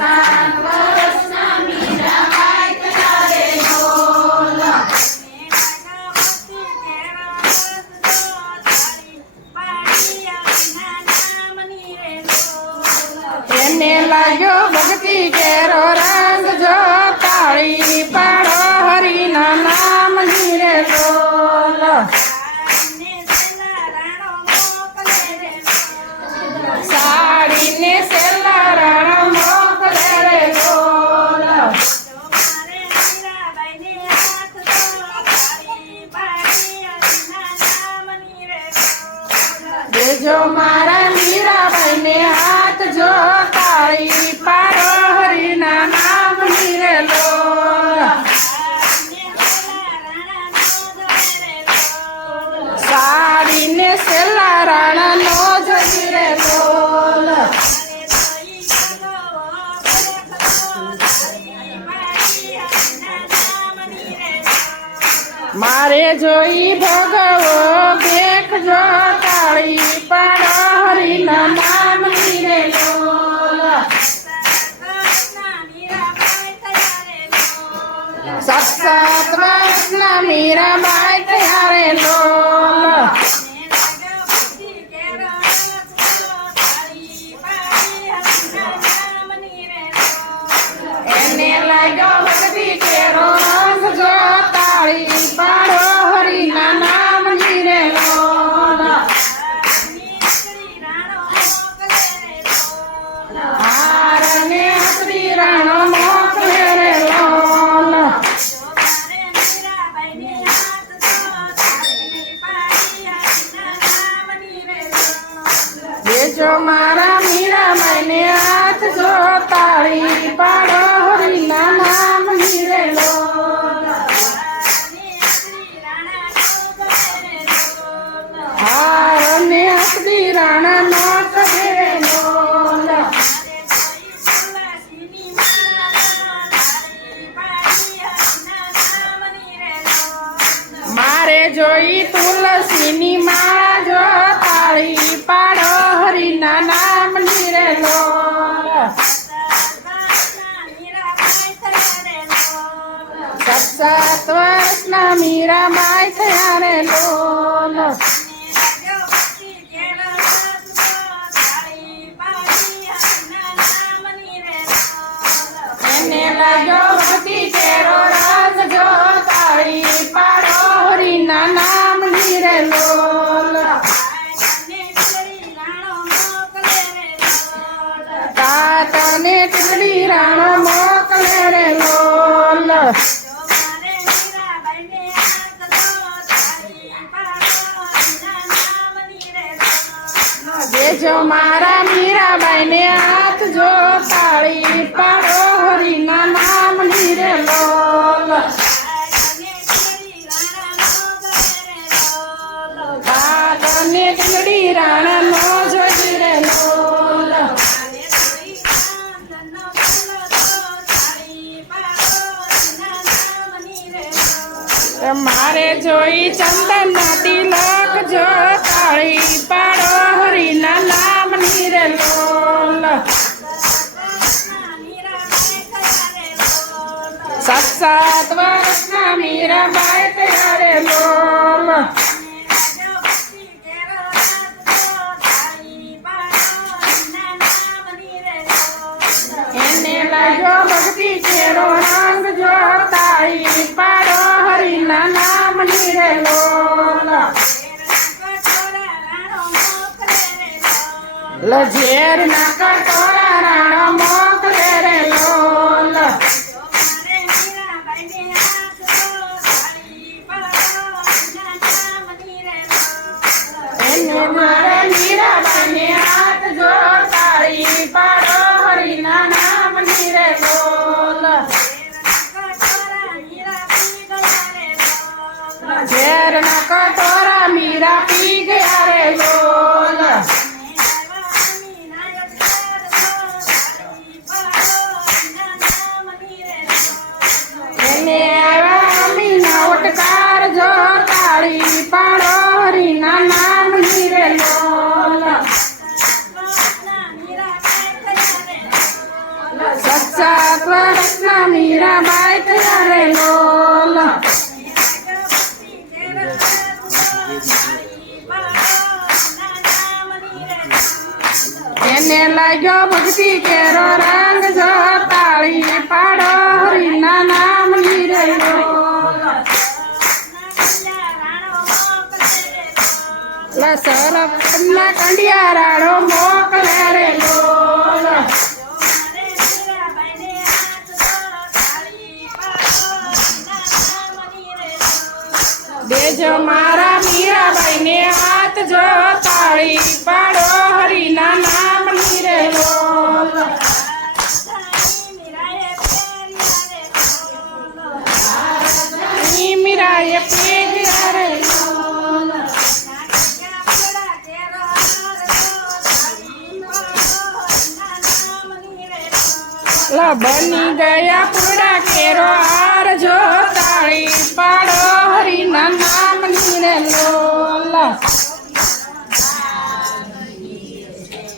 સાત વર્ષના મીરાબાઈ ત્યારે ઢોલ એને લાગ્યો ભક્તિ કેરો રંગ જો તાળી પાડો હરિના નામની રે ઢોલ સાડીને સેલા રાણો મોકલે રે ઢોલ દેજો મારા મીરાબાઈને હાથ જો તાળી પાડો હરિના નામની રે ઢોલ સાડીને સેલા રાણા નો જોઈ રે ઢોલ મારે જોઈ ભગવો દેખજો તાળી પાડો હરિના નામની રે ઢોલ સાત સાત વર્ષના મીરાબાઈ ત્યારે ઢોલ એને લાગ્યો ભક્તિ કેરો રંગ જો તાળી પાડો હરિના નામની રે ઢોલ હારને હસરી રાણો મોકલે રે ઢોલ દેજો મારા મીરાબાઈને હાથ જો તાળી પાડો હરિના નામની રે ઢોલ હારને હસરી રાણા નો કરે રે ઢોલ મારે જોઈ તુલસીની માળા જો તાળી પાડો હરિના નામની રે ઢોલ સાત સાત વર્ષના મીરાબાઈ થયા રે ઢોલ એને લાગ્યો ભક્તિ કેરો રંગ જો તાળી પાડો હરિના નામની રે ઢોલ કાતને ટીકડી રાણો મોકલે રે ઢોલ દેજો મારા મીરાબાઈને હાથ જો તાળી પાડો હરિના નામની રે ઢોલ કાતને ટીકડી રાણા નો જોઈ રે ઢોલ મારે જોઈ ચંદન તિલક જો તાળી પાડો હરિના નામની રે ઢોલ સાત સાત વર્ષના મીરાબાઈ ત્યારે ઢોલ એને લાગ્યો ભક્તિ કેરો રંગ જો તાળી પાડો હરિના નામની રે ઢોલ લઝેર ના કટોરા રાણો મોકલે રે ઢોલ એને મારા મીરાબાઈને હાથ જો તાળી પાડો હરિના નામની રે ઢોલ ઝેર ના કટોરા મીરા પી ગયા રે ઢોલ એને આવ્યા મીના ઉટકાર જો તાળી પાડો હરિના નામની રે ઢોલ સત્સાત વર્ષના મીરાબાઈ થયા રે લોલ એને લાગ્યો ભક્તિ કેરો રંગ જો તાળી પાડો હરિના નામની રે લોલ સરપના કંડિયા રાડો મોકલે રે લોલ દેજો મારા મીરાબાઈને હાથ જો તાળી પાડો હરિના નામની રે લોલ મીરાએ પેર્યા રે લોલ બની ગયા પૂરા કેરો હાર જો તાળી પાડો હરિના નામની રે લોલ